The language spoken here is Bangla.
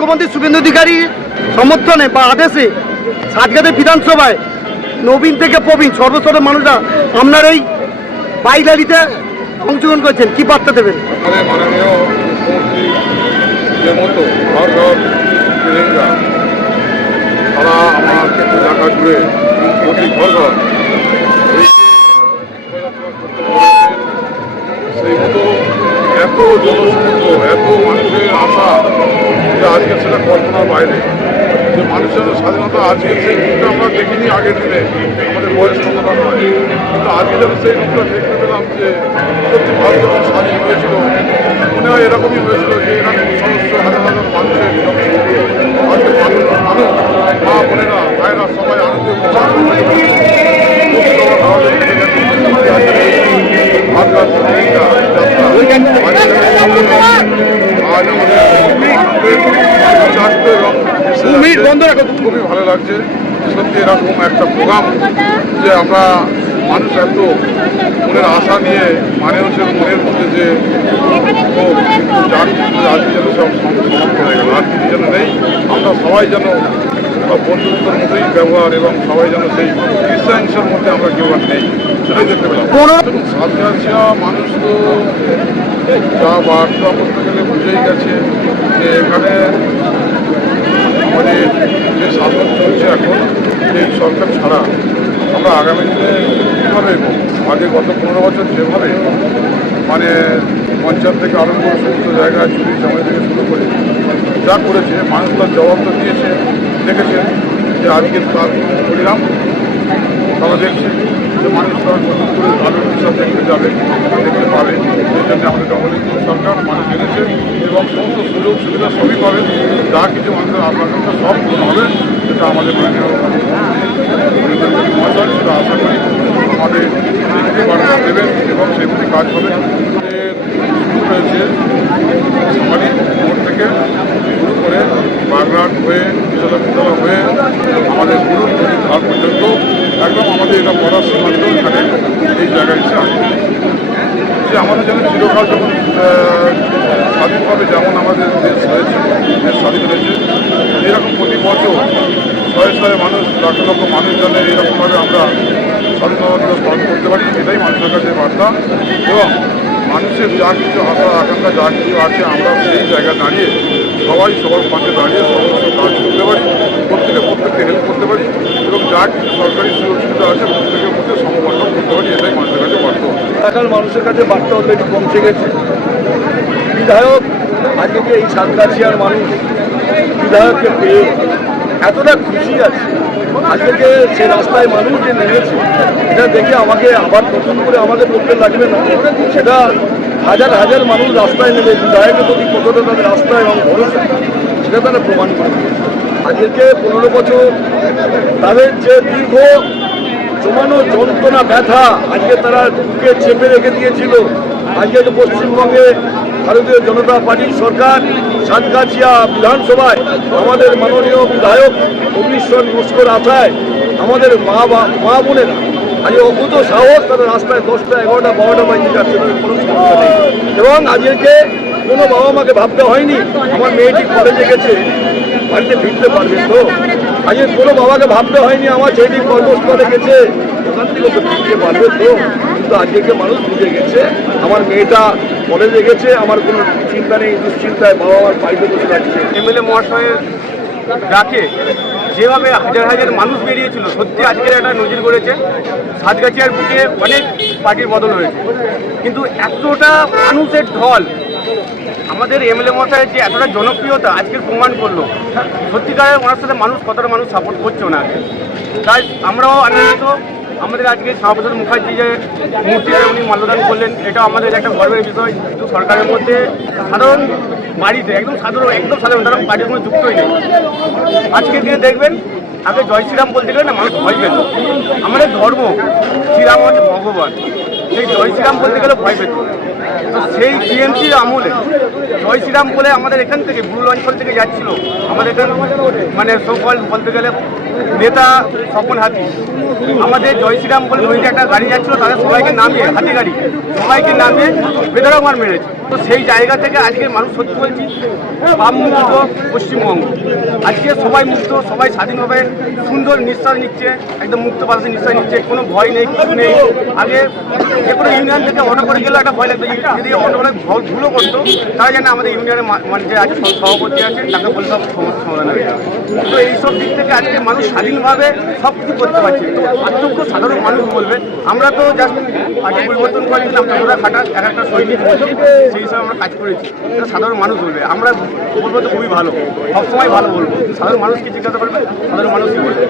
মুখ্যমন্ত্রী শুভেন্দু অধিকারী সমর্থনে বা আদেশে সাতগাঁতে বিধানসভায় নবীন থেকে প্রবীণ সর্বস্তরের মানুষরা আপনার এই বাইক র্যালিতে অংশগ্রহণ করছেন, কি বার্তা দেবেন? আমাদের মাননীয় মুখ্যমন্ত্রী যে মতো ঘর ঘর তিরঙ্গা সারা আমার এলাকা জুড়ে প্রতি ঘর ঘর সেই মতো এত জনসমুদ্র, এত মানুষের আশা যে আজকে সেটা কল্পনার বাইরে। যে মানুষের স্বাধীনতা আজকে সেই রূপটা আমরা দেখিনি আগের দিনে, আমাদের বয়স কতটা নয়, কিন্তু আজকে যেন সেই রূপটা দেখতে পেলাম যে সত্যি ভারত যখন স্বাধীন হয়েছিল মনে হয় এরকমই হয়েছিল যে এখানে সহস্র হাজার হাজার মানুষের আজকে মানুষ মা বোনেরা ভাইরা সবাই আনন্দে খুবই ভালো লাগছে। সত্যি এরকম একটা প্রোগ্রাম যে আমরা মানুষ এত মনের আশা নিয়ে মানুষের মনের মধ্যে যে আজকে যেন সব সমাপ্ত হয়ে গেল, আর কিছু যেন নেই। আমরা সবাই যেন বন্ধুত্বের মতোই ব্যবহার এবং সবাই যেন সেই ডিস্টেন্সের মধ্যে আমরা কেউ আর নেই, সেটাই দেখতে পেলাম। সাতগাছিয়া মানুষ তো যা বার্তা করতে গেলে বুঝেই গেছে যে এখানে আমাদের যে শাসন চলছে এখন এই সরকার ছাড়া আমরা আগামী দিনে কীভাবে আগে গত 15 বছর যেভাবে মানে পঞ্চায়েত থেকে আরম্ভ করে সমস্ত জায়গায় চুরি জামাই থেকে শুরু করে যা করেছে মানুষ তার জবাব তো দিয়েছে, দেখেছে যে আজকে তার পরিণাম তারা দেখছে যে মানুষ তারা নতুন করে আলোর হিসাব দেখতে যাবে, দেখতে পাবে। এই জন্য আমাদের ডবলিং সরকার মানুষ এনেছে এবং সমস্ত সুযোগ সুবিধা সবই পাবে, যা কিছু মানুষের আকাঙ্ক্ষা সব পূর্ণ হবে, সেটা আমাদের মাননীয় মহাশয় সেটা আশা করি আমাদের দিকে বার্তা দেবেন এবং সেগুলি কাজ হবে। শুরু হয়েছে সমালি মোড় থেকে শুরু করে বাগড়াট হয়ে বিশালা হয়ে আমাদের পুরো নদীর ধার পর্যন্ত একদম আমাদের এটা পড়ার সীমান্ত এখানে এই জায়গায় এসে আসবে। যে আমাদের যেন চিরকাল যখন স্বাধীনভাবে যেমন আমাদের দেশ হয়েছে, দেশ স্বাধীন হয়েছে, এরকম প্রতি বছর শয়ে শয়ে মানুষ লক্ষ লক্ষ মানুষ যেন এইরকমভাবে আমরা স্বাধীনতা দিবস পালন করতে পারি, এটাই মানুষের কাছে বার্তা। এবং মানুষের যা কিছু আশা আকাঙ্ক্ষা যা কিছু আছে আমরা সেই জায়গায় দাঁড়িয়ে সবাই সবার পাশে দাঁড়িয়ে সমস্ত কাজ করতে পারি, প্রত্যেককে হেল্প করতে পারি এবং যা কিছু সরকারি সুযোগ সুবিধা আছে প্রত্যেকের মধ্যে সমবন্টন করতে পারি, এটাই মানুষের কাছে বার্তা। এলাকার মানুষের কাছে বার্তা অলরেডি পৌঁছে গেছে। বিধায়ক আজকে এই সাতগাছিয়ার মানুষ বিধায়ককে পেয়ে এতটা খুশি আছে, আজকে সে রাস্তায় মানুষ যে নেমেছে এটা দেখে আমাকে আবার নতুন করে আমাকে বলতে লাগবে না, সেটা হাজার হাজার মানুষ রাস্তায় নেমে বিধায়কের প্রতি কতটা তাদের রাস্তা এবং ভরসা সেটা তারা প্রমাণ করে দিয়েছে। আজকে 15 বছর তাদের যে দীর্ঘ জমানো যন্ত্রণা ব্যথা আজকে তারা বুকে চেপে রেখে দিয়েছিল, আজকে তো পশ্চিমবঙ্গে ভারতীয় জনতা পার্টির সরকার সাতগাছিয়া বিধানসভায় আমাদের মাননীয় বিধায়ক অগ্নিশ্বর নস্কর আশায় আমাদের মা বোনেরা আজ অকুত সাহস তারা রাস্তায় 10টা 11টা 12টা বাজে যাচ্ছে, কোনো সমস্যা নেই। এবং আজকে কোনো বাবা মাকে ভাবতে হয়নি আমার মেয়েটি কলেজে গেছে বাড়িতে ফিরতে পারবে তো, আজকে কোনো বাবাকে ভাবতে হয়নি আমার ছেলেটি কর্মস্থলে গেছে ওখান থেকে তো ফিরতে পারবে তো। কিন্তু আজকে মানুষ বুঝে গেছে আমার মেয়েটা কলেজে গেছে, আমার কোনো চিন্তা নেই, দুশ্চিন্তায় বাবা মার বাড়িতে বসে থাকছে। এমএলএ মহাশয়ের ডাকে যেভাবে হাজার হাজার মানুষ বেরিয়েছিল, সত্যি আজকের একটা নজির করেছে। সাতগাছিয়ার বুকে অনেক পার্টির বদল হয়েছে, কিন্তু এতটা মানুষের ঢল আমাদের এমএলএ মহাশয়ের যে এতটা জনপ্রিয়তা আজকের প্রমাণ করলো সত্যিকারের ওনার সাথে মানুষ কতটা মানুষ সাপোর্ট করছে ওনাকে। তাই আমরাও আনন্দিত। আমাদের আজকে শ্যামাপ্রসাদ মুখার্জি যে মূর্তিতে উনি মাল্যদান করলেন, এটা আমাদের একটা গর্বের বিষয়। কিন্তু সরকারের মধ্যে সাধারণ বাড়িতে একদম সাধারণ তারা পার্টির কোনো যুক্তই নেই। আজকের দিনে দেখবেন আগে জয় শ্রীরাম বলতে গেলে না মানুষ ভয় পেত। আমাদের ধর্ম শ্রীরাম হচ্ছে ভগবান, সেই জয় শ্রীরাম বলতে গেলে ভয় পেত। তো সেই টিএমসির আমলে জয় শ্রীরাম বলে আমাদের এখান থেকে বুরুল অঞ্চল থেকে যাচ্ছিল আমাদের এখানে মানে সকল বলতে গেলে নেতা স্বপন হাতি, আমাদের জয় শ্রীরাম বলে নদীতে একটা গাড়ি যাচ্ছিল, তাদের সবাইকে নামিয়ে হাতি গাড়ি সবাইকে নামিয়ে বেদরক মার মেরেছে। তো সেই জায়গা থেকে আজকে মানুষ সত্যি বলছি বাম মুক্ত পশ্চিমবঙ্গ। আজকে সবাই মুক্ত, সবাই স্বাধীনভাবে সুন্দর নিঃশ্বাস নিচ্ছে, একদম মুক্ত বাতাসে নিঃশ্বাস নিচ্ছে, কোনো ভয় নেই, কিছু নেই। আগে যে কোনো ইউনিয়ন থেকে অটো করে গেলে একটা ভয় লাগতো, যদি অটো করে ভুলও করতো তারা জানে আমাদের ইউনিয়নের মানে যে আজকে সভাপতি আছে তাকে বলে সব সমস্যা সমাধান হয়ে যাবে। তো এইসব দিক থেকে আজকে মানুষ স্বাধীনভাবে সব কিছু করতে পারছে। তো পার্থক্য সাধারণ মানুষ বলবে, আমরা তো জাস্ট পার্টি পরিবর্তন করেছিলাম, আমরা খাটা এক একটা সৈনিক সেই হিসাবে আমরা কাজ করেছি। এটা সাধারণ মানুষ বলবে, আমরা বলবো তো খুবই ভালো, সবসময় ভালো বলবো। সাধারণ মানুষকে জিজ্ঞাসা করবে, সাধারণ মানুষই বলবে।